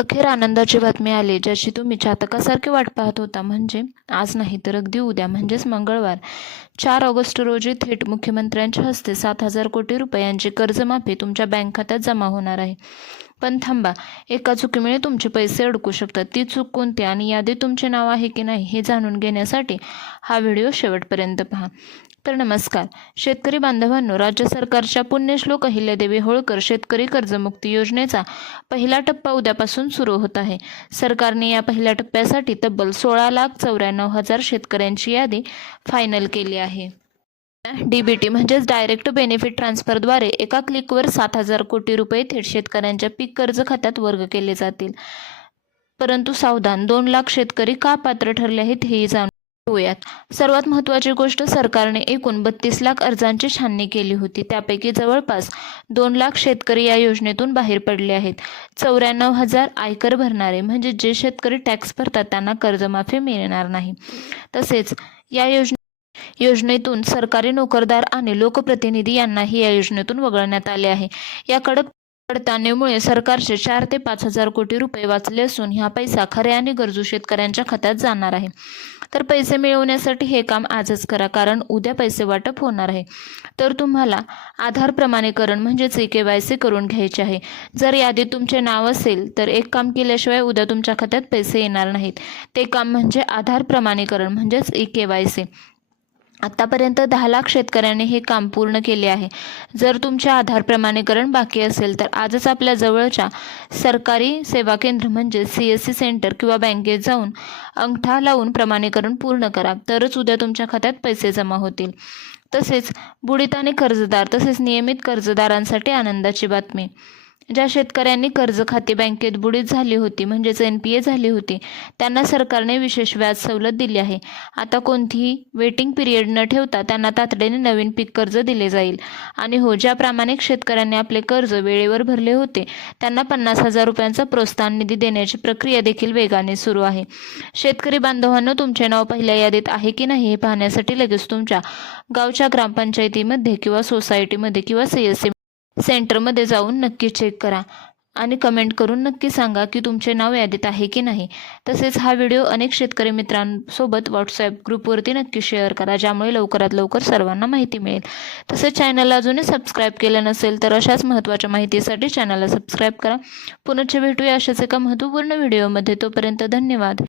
अखेर आनंदाची बातमी आली, ज्याची तुम्ही चातकासारखी वाट पाहत होता. म्हणजे आज नाही तर अगदी उद्या म्हणजेच मंगळवार 4 ऑगस्ट रोजी थेट मुख्यमंत्र्यांच्या हस्ते 7,000 कोटी रुपयांची कर्जमाफी तुमच्या बँक खात्यात जमा होणार आहे. पण थांबा, एका चुकीमुळे तुमचे पैसे अडकू शकतात. ती चूक कोणती आणि यादीत तुमचे नाव आहे की नाही हे जाणून घेण्यासाठी हा व्हिडिओ शेवटपर्यंत पहा. तर नमस्कार शेतकरी बांधवांनो, राज्य सरकारच्या पुण्यश्लोक अहिल्यादेवी होळकर शेतकरी कर्जमुक्ती योजनेचा पहिला टप्पा उद्यापासून सुरू होत आहे. सरकारने या पहिल्या टप्प्यासाठी तब्बल 16,94,000 शेतकऱ्यांची यादी फायनल केली आहे. डीबीटी म्हणजेच डायरेक्ट बेनिफिट ट्रान्सफरद्वारे एका क्लिकवर 7,000 कोटी रुपये थेट शेतकऱ्यांच्या पीक कर्ज खात्यात वर्ग केले जातील. परंतु सावधान, 2 लाख शेतकरी का पात्र ठरले आहेत हेही जाणून घेऊयात. सर्वात महत्त्वाची गोष्ट, सरकारने एकूण 32 लाख अर्जांची छाननी केली होती. त्यापैकी जवळपास 2 लाख शेतकरी या योजनेतून बाहेर पडले आहेत. 94,000 आयकर भरणारे म्हणजे जे शेतकरी टॅक्स भरतात त्यांना कर्जमाफी मिळणार नाही. तसेच या योजनेतून सरकारी नोकरदार आणि लोकप्रतिनिधी यांनाही या योजनेतून वगळण्यात आले आहे. या कडक पडताळणीमुळे सरकारचे 4 ते 5,000 कोटी रुपये वाचले असून हा पैसा खऱ्या आणि गरजू शेतकऱ्यांच्या खात्यात जाणार आहे. तर पैसे मिळवण्यासाठी हे काम आजच करा, कारण उद्या पैसे वाटप होणार आहे. तर तुम्हाला आधार प्रमाणीकरण म्हणजेच KYC करून घ्यायचे आहे. जर यादीत तुमचे नाव असेल तर एक काम केल्याशिवाय उद्या तुमच्या खात्यात पैसे येणार नाहीत. ते काम म्हणजे आधार प्रमाणीकरण म्हणजेच KYC. आतापर्यंत 10 लाख शेतकऱ्यांनी हे काम पूर्ण केले आहे. जर तुमचे आधार प्रमाणीकरण बाकी असेल तर आजच आपल्या जवळच्या सरकारी सेवा केंद्र म्हणजे CSC सेंटर किंवा बँकेत जाऊन अंगठा लावून प्रमाणीकरण पूर्ण करा. तरच उद्या तुमच्या खात्यात पैसे जमा होतील. तसेच बुडीत आणि कर्जदार तसेच नियमित कर्जदारांसाठी आनंदाची बातमी. ज्या शेतकऱ्यांनी कर्ज खाती बँकेत बुडीत झाली होती म्हणजेच NPA झाली होती त्यांना सरकारने विशेष व्याज सवलत दिली आहे. आता कोणतीही वेटिंग पिरियड न ठेवता त्यांना तातडीने नवीन पीक कर्ज दिले जाईल. आणि हो, ज्या प्रामाणिक शेतकऱ्यांनी आपले कर्ज वेळेवर भरले होते त्यांना 50,000 रुपयांचा प्रोत्साहन निधी देण्याची प्रक्रिया देखील वेगाने सुरू आहे. शेतकरी बांधवांनो, तुमचे नाव पहिल्या यादीत आहे की नाही हे पाहण्यासाठी लगेच तुमच्या गावच्या ग्रामपंचायतीमध्ये किंवा सोसायटीमध्ये किंवा CSC सेंटरमध्ये जाऊन नक्की चेक करा आणि कमेंट करून नक्की सांगा की तुमचे नाव यादीत आहे की नाही. तसेच हा व्हिडिओ अनेक शेतकरी मित्रांसोबत WhatsApp ग्रुपवरती नक्की शेअर करा, ज्यामुळे लवकरात लवकर सर्वांना माहिती मिळेल. तसेच चॅनलला अजूनही सबस्क्राईब केलं नसेल तर अशाच महत्त्वाच्या माहितीसाठी चॅनलला सबस्क्राईब करा. पुनश्च भेटूया अशाच एका महत्त्वपूर्ण व्हिडिओमध्ये. तोपर्यंत धन्यवाद.